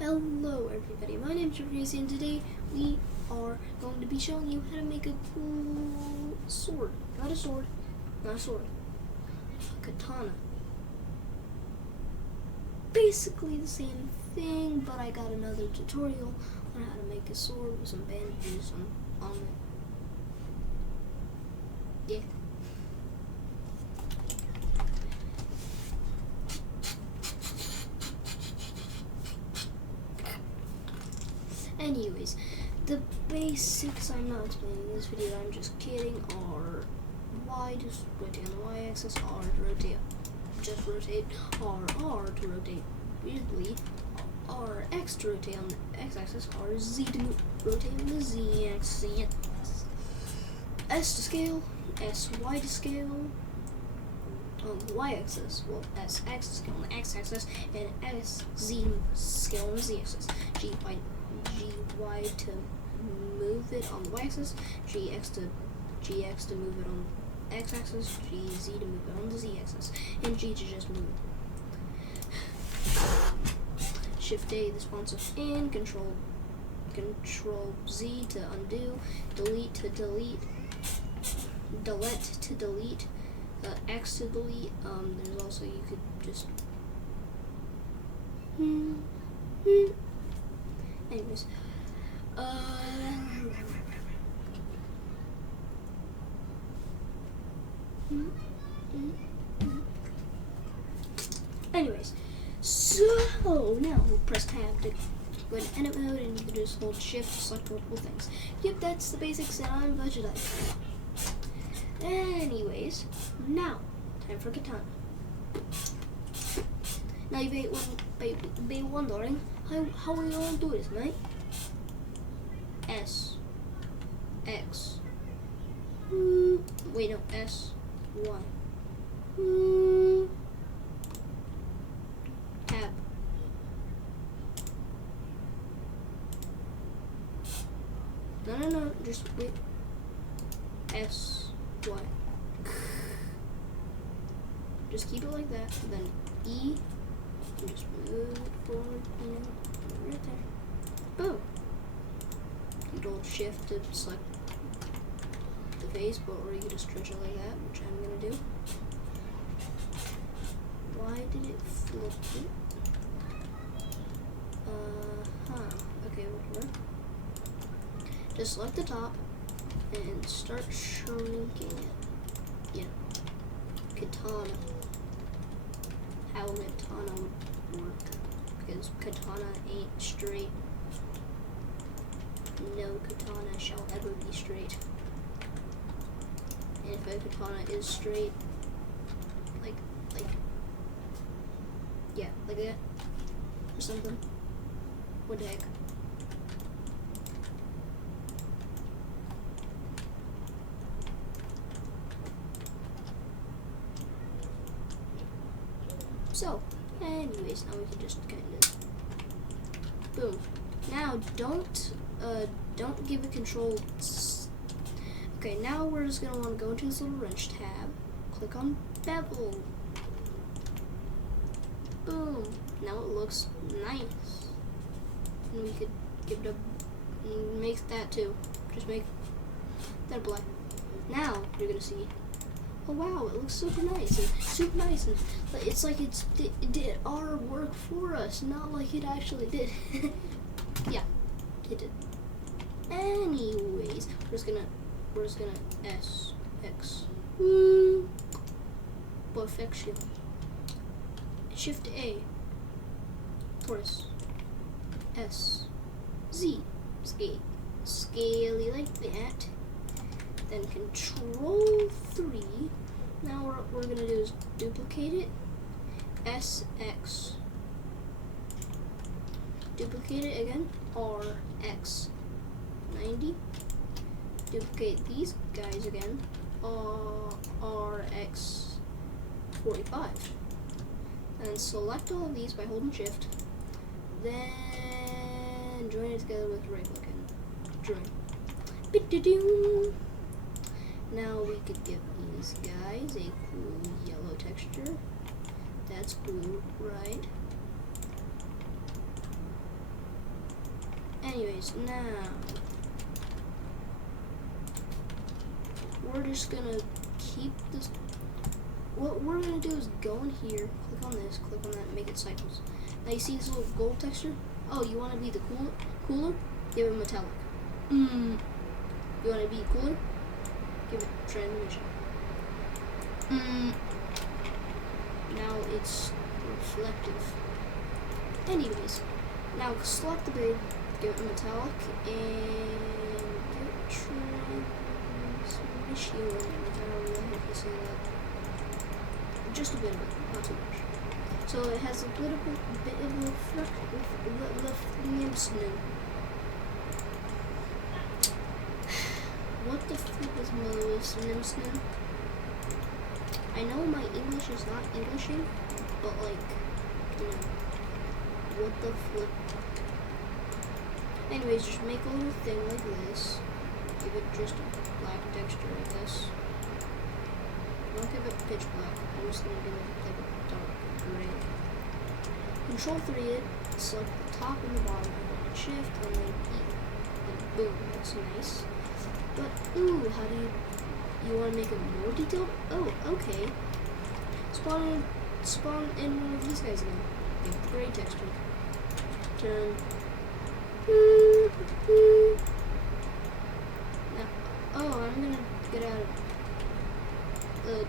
Hello everybody, my name is JPcrazy and today we are going to be showing you how to make a cool sword. Not a sword, a katana. Basically the same thing, but I got another tutorial on how to make a sword with some bandages on it. Yeah. Anyways, the basics I'm not explaining in this video, I'm just kidding, are Y to rotate on the Y-axis, R to rotate, just rotate, R to rotate weirdly, R X to rotate on the X-axis, R Z to rotate on the Z-axis, S to scale, S Y to scale on the Y-axis, well S X to scale on the X-axis, and S Z to scale on the Z-axis, G Y to move it on the Y-axis, GX to move it on the X-axis, GZ to move it on the Z-axis, and G to just move it. Shift A, the responsive in, Control Z to undo, delete to delete, delete to delete, X to delete. There's also, you could just anyways, anyways, so now we'll press tab to go into edit mode, and you can just hold shift to select multiple things. Yep, that's the basics, and I'm Vegeta. Anyways, now time for katana. Now you may be wondering, how are we going to do this, mate? S, X, wait no, S, Y, tab, no, just wait, S, Y, just keep it like that, then E, and just move it forward, right there, boom. You hold shift to select the face, or you can just stretch it like that, which I'm gonna do. Why did it flip it? Okay, whatever. Just select the top and start shrinking it. Yeah. Katana. How katana would work. Because katana ain't straight. No katana shall ever be straight. And if a katana is straight, like that, or something, what the heck? So, anyways, now we can just kind of, boom. Now, don't give it control. Okay, now we're just gonna want to go into this little wrench tab, click on bevel. Boom. Now it looks nice. And we could give it a, make that too. Just make that black. Now you're gonna see, oh wow, it looks super nice, and it's like it did our work for us, not like it actually did. Yeah, it did. Anyways, we're just gonna S, X, perfection. Shift A, press S, Z, scaly like that. Then Control 3. Now what we're gonna do is duplicate it. S, X. Duplicate it again. R, X. 90. Duplicate these guys again. RX 45. And select all of these by holding shift. Then join it together with right click and join. Bit-da-doom. Now we could give these guys a cool yellow texture. That's blue, right? Anyways, now we're just gonna keep this. What we're gonna do is go in here, click on this, click on that, make it cycles. Now you see this little gold texture? Oh, you wanna be the cooler? Give it metallic. You wanna be cooler? Give it transmission. Now it's reflective. Anyways, now select the blade, give it metallic, and give it transmission. I don't really have to say that. Just a bit of it, not too much. So it has a bit of reflection. What the fuck is Mosnimsnin? I know my English is not Englishing, but like, you know, what the flip? Anyways, just make a little thing like this. Give it just a black texture, I guess. Don't give it pitch black. I'm just gonna give it like a dark gray. Control 3 it, select the top and the bottom, and then shift, and then E. And boom, that's nice. But ooh, how do you want to make it more detailed? Oh, okay. Spawn in one of these guys again. Give it the gray texture. Turn. Now, oh, I'm gonna get out of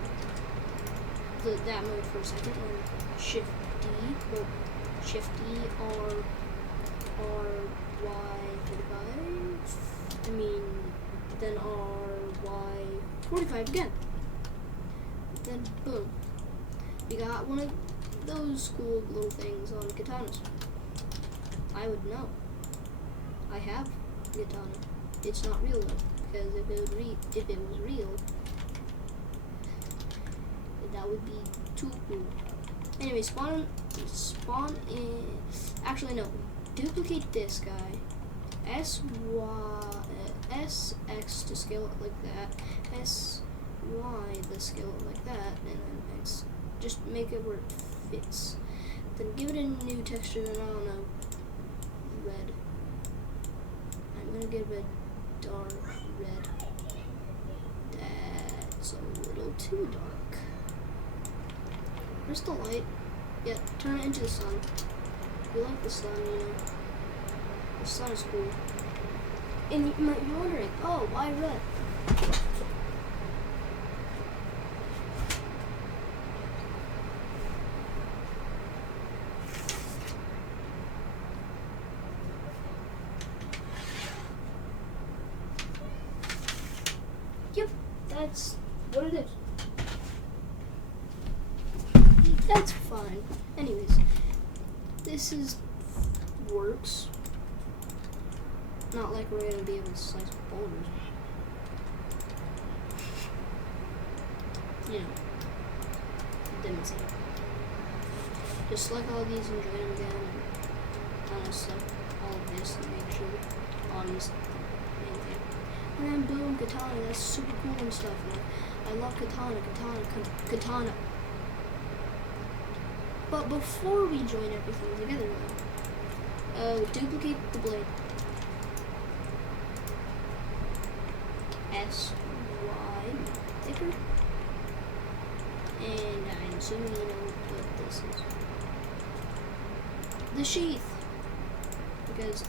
that mode for a second. And Shift D, well, Shift D R Y 45. I mean, then R Y 45 again. Then boom, we got one of those cool little things on katanas. I would know. I have katana. It's not real though, because if it was real, that would be too cool. Anyway, spawn in. Actually, no. Duplicate this guy. S X to scale it like that. S Y to scale it like that, and then X. Just make it where it fits. Then give it a new texture. And I don't know. Red. I'm gonna give it a dark red. That's a little too dark. Where's the light? Yeah, turn it into the sun. We like the sun, you know. The sun is cool. And you might be wondering, oh, why red? Yep, that's what it is. That's fine. Anyways, this works. Not like we're gonna be able to slice boulders. You know, demonstrate. Just select all these and join them again, and select all of this and make sure on this main thing. And then boom, katana. That's super cool and stuff. Man. I love katana. But before we join everything together, duplicate the blade. S Y thicker. And I'm assuming you know what this is. The sheath. Because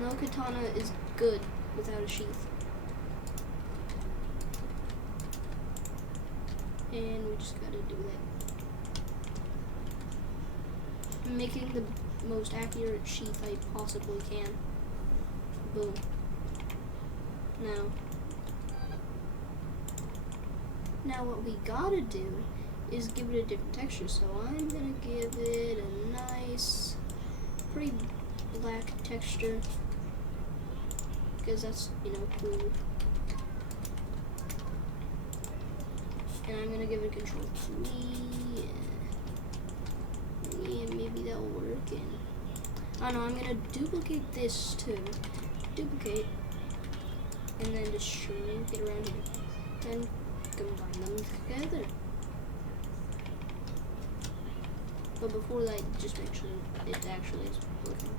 no katana is good without a sheath. And we just gotta do that. Making the most accurate sheath I possibly can. Boom. Now what we gotta do is give it a different texture. So I'm gonna give it a nice, pretty black texture, because that's, you know, cool. And I'm gonna give it Control 3. Yeah, maybe that'll work. And I don't know, I'm gonna duplicate this too. Duplicate. And then just shrink it around here. Then combine them together. But before that, just make sure it actually is working.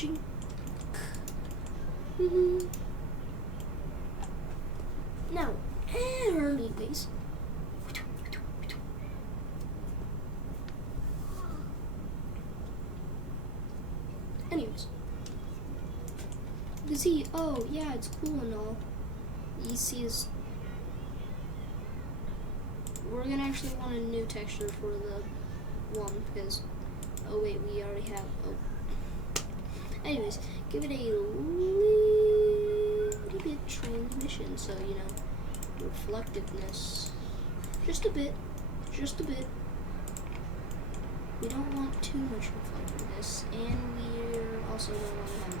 watching. Now, anyways. You see, oh yeah, it's cool and all. You see is we're gonna actually want a new texture for the one because oh wait, we already have anyways, give it a little bit transmission, so you know, reflectiveness. Just a bit. We don't want too much reflectiveness, and we're also don't want to have.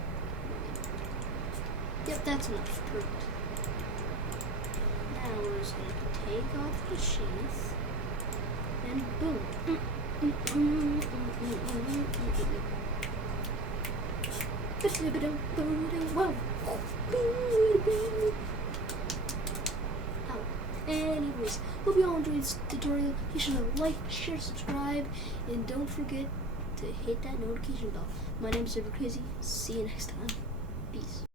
Yep, that's enough. Perfect. Now we're just gonna take off the sheath, and boom. Whoa. Anyways, hope you all enjoyed this tutorial. Be sure to like, share, subscribe, and don't forget to hit that notification bell. My name is JPcrazy. See you next time. Peace.